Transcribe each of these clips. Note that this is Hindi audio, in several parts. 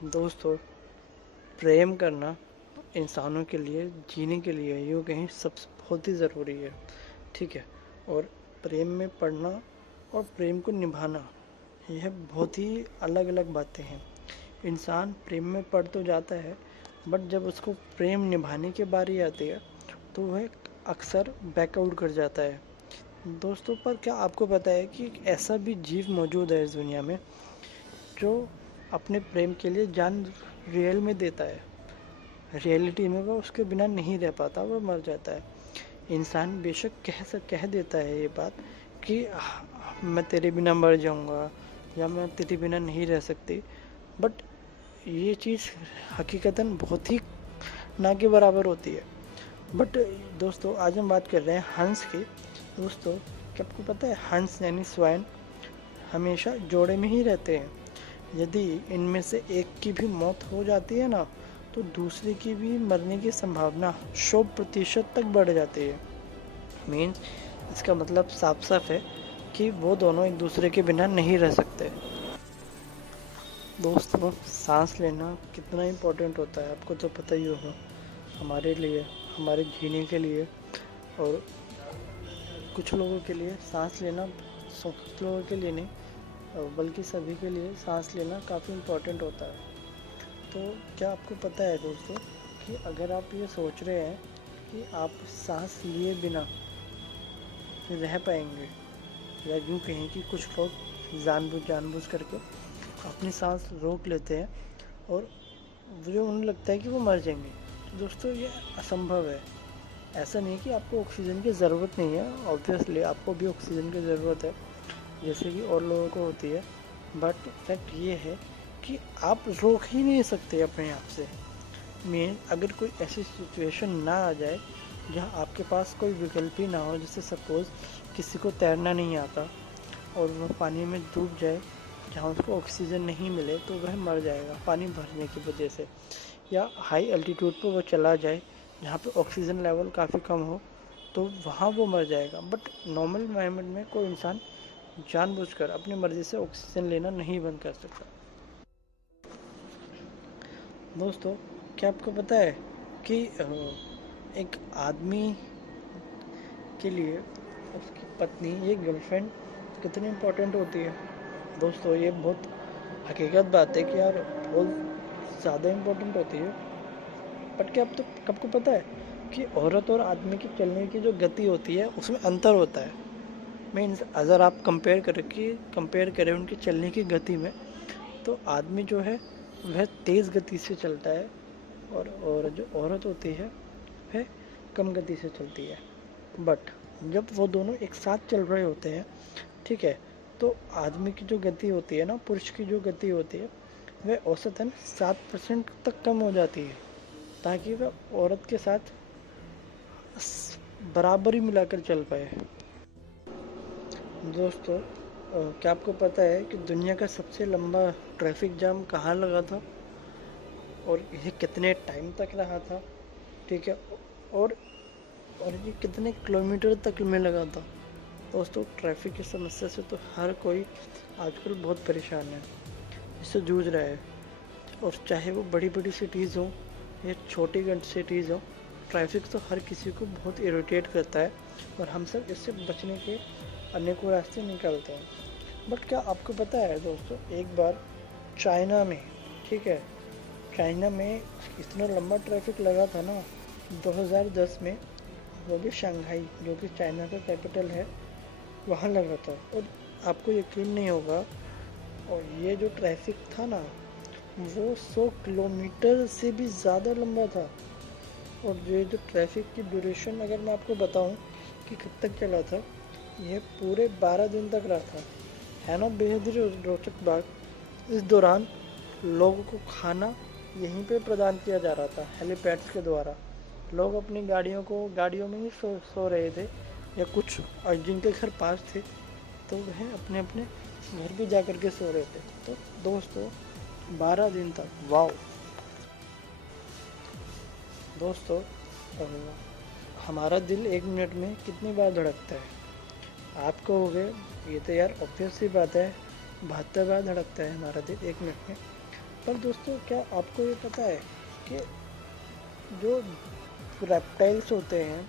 दोस्तों, प्रेम करना इंसानों के लिए जीने के लिए यूँ कहें सबसे बहुत ही ज़रूरी है। ठीक है। और प्रेम में पड़ना और प्रेम को निभाना, यह बहुत ही अलग अलग बातें हैं। इंसान प्रेम में पड़ तो जाता है, बट जब उसको प्रेम निभाने की बारी आती है तो वह अक्सर बैकआउट कर जाता है। दोस्तों, पर क्या आपको पता है कि एक ऐसा भी जीव मौजूद है इस दुनिया में जो अपने प्रेम के लिए जान रियल में देता है। रियलिटी में वो उसके बिना नहीं रह पाता, वो मर जाता है। इंसान बेशक कह देता है ये बात कि मैं तेरे बिना मर जाऊंगा या मैं तेरे बिना नहीं रह सकती, बट ये चीज़ हकीकतन बहुत ही ना के बराबर होती है। बट दोस्तों, आज हम बात कर रहे हैं हंस की। दोस्तों, क्या आपको पता है हंस यानी स्वैन हमेशा जोड़े में ही रहते हैं। यदि इनमें से एक की भी मौत हो जाती है ना, तो दूसरे की भी मरने की संभावना 100% तक बढ़ जाती है। मीन्स इसका मतलब साफ साफ है कि वो दोनों एक दूसरे के बिना नहीं रह सकते। दोस्तों, सांस लेना कितना इम्पोर्टेंट होता है आपको तो पता ही होगा, हमारे लिए, हमारे जीने के लिए। और कुछ लोगों के लिए सांस लेना, कुछ लोगों के लिए नहीं बल्कि सभी के लिए सांस लेना काफ़ी इम्पोर्टेंट होता है। तो क्या आपको पता है दोस्तों कि अगर आप ये सोच रहे हैं कि आप सांस लिए बिना रह पाएंगे, या यूँ कहें कि कुछ लोग जानबूझ करके अपनी सांस रोक लेते हैं और जो उन्हें लगता है कि वो मर जाएंगे, तो दोस्तों ये असंभव है। ऐसा नहीं कि आपको ऑक्सीजन की ज़रूरत नहीं है, ऑब्वियसली आपको भी ऑक्सीजन की ज़रूरत है जैसे कि और लोगों को होती है। बट फैक्ट ये है कि आप रोक ही नहीं सकते अपने आप से। अगर कोई ऐसी सिचुएशन ना आ जाए जहाँ आपके पास कोई विकल्प ही ना हो, जैसे सपोज़ किसी को तैरना नहीं आता और वह पानी में डूब जाए जहाँ उसको ऑक्सीजन नहीं मिले, तो वह मर जाएगा पानी भरने की वजह से। या हाई एल्टीट्यूड पर वो चला जाए जहाँ पे ऑक्सीजन लेवल काफ़ी कम हो, तो वहाँ वो मर जाएगा। बट नॉर्मल एनवायरनमेंट में कोई इंसान जानबूझकर अपनी मर्ज़ी से ऑक्सीजन लेना नहीं बंद कर सकता। दोस्तों, क्या आपको पता है कि एक आदमी के लिए उसकी पत्नी, ये गर्लफ्रेंड कितनी इम्पोर्टेंट होती है। दोस्तों, ये बहुत हकीकत बात है कि यार बहुत ज़्यादा इम्पोर्टेंट होती है। बट क्या आपको पता है कि औरत और आदमी की चलने की जो गति होती है उसमें अंतर होता है। मीन्स अगर आप कंपेयर करें उनकी चलने की गति में, तो आदमी जो है वह तेज़ गति से चलता है और जो औरत होती है वह कम गति से चलती है। बट जब वो दोनों एक साथ चल रहे होते हैं, ठीक है, तो आदमी की जो गति होती है ना, पुरुष की जो गति होती है, वह औसतन 7% तक कम हो जाती है, ताकि वह औरत के साथ बराबरी मिलाकर चल पाए। दोस्तों, क्या आपको पता है कि दुनिया का सबसे लंबा ट्रैफिक जाम कहाँ लगा था और ये कितने टाइम तक रहा था? ठीक है। और और ये कितने किलोमीटर तक में लगा था? दोस्तों, ट्रैफिक की समस्या से तो हर कोई आजकल बहुत परेशान है, इससे जूझ रहा है। और चाहे वो बड़ी बड़ी सिटीज़ हों या छोटी सिटीज़ हों, ट्रैफिक तो हर किसी को बहुत इरिटेट करता है और हम सब इससे बचने के अनेकों रास्ते निकालते हैं। बट क्या आपको पता है दोस्तों, एक बार चाइना में, ठीक है, चाइना में इतना लंबा ट्रैफिक लगा था ना 2010 में, वो भी शंघाई जो कि चाइना का कैपिटल है, वहाँ लगा था। और आपको यकीन नहीं होगा, और ये जो ट्रैफिक था ना, वो 100 किलोमीटर से भी ज़्यादा लंबा था। और ये जो ट्रैफिक की ड्यूरेशन अगर मैं आपको बताऊं कि कब तक चला था, ये पूरे 12 दिन तक रहा था। है ना बेहद ही रोचक बात। इस दौरान लोगों को खाना यहीं पे प्रदान किया जा रहा था हेलीपैड्स के द्वारा। लोग अपनी गाड़ियों में ही सो रहे थे, या कुछ और जिनके घर पास थे तो वह अपने अपने घर भी जा कर के सो रहे थे। तो दोस्तों, 12 दिन तक, वाओ। दोस्तों, हमारा दिल 1 मिनट में कितनी बार धड़कता है? आप कहोगे ये तो यार ऑब्वियस सी बात है, 72 बार धड़कता है हमारा दिल 1 मिनट में। पर दोस्तों क्या आपको ये पता है कि जो रेप्टाइल्स होते हैं,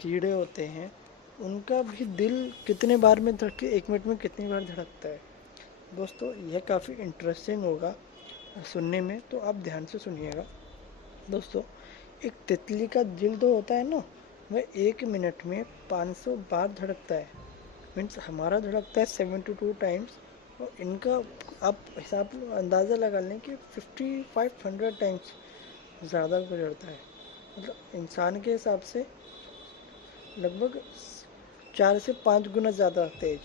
कीड़े होते हैं, उनका भी दिल कितने बार में धड़के, 1 मिनट में कितनी बार धड़कता है? दोस्तों यह काफ़ी इंटरेस्टिंग होगा सुनने में, तो आप ध्यान से सुनिएगा। दोस्तों एक तितली का दिल जो होता है ना, वह 1 मिनट में 500 बार धड़कता है। मीन्स हमारा धड़कता है 72 टाइम्स, और इनका आप हिसाब अंदाज़ा लगा लें कि 5500 टाइम्स ज़्यादा गुजरता है। मतलब इंसान के हिसाब से लगभग 4 से 5 गुना ज़्यादा तेज।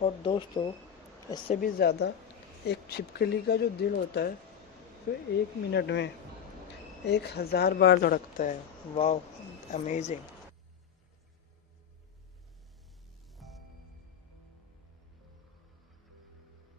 और दोस्तों इससे भी ज़्यादा एक छिपकली का जो दिल होता है वो 1 मिनट में 1000 बार धड़कता है। वाह, अमेजिंग।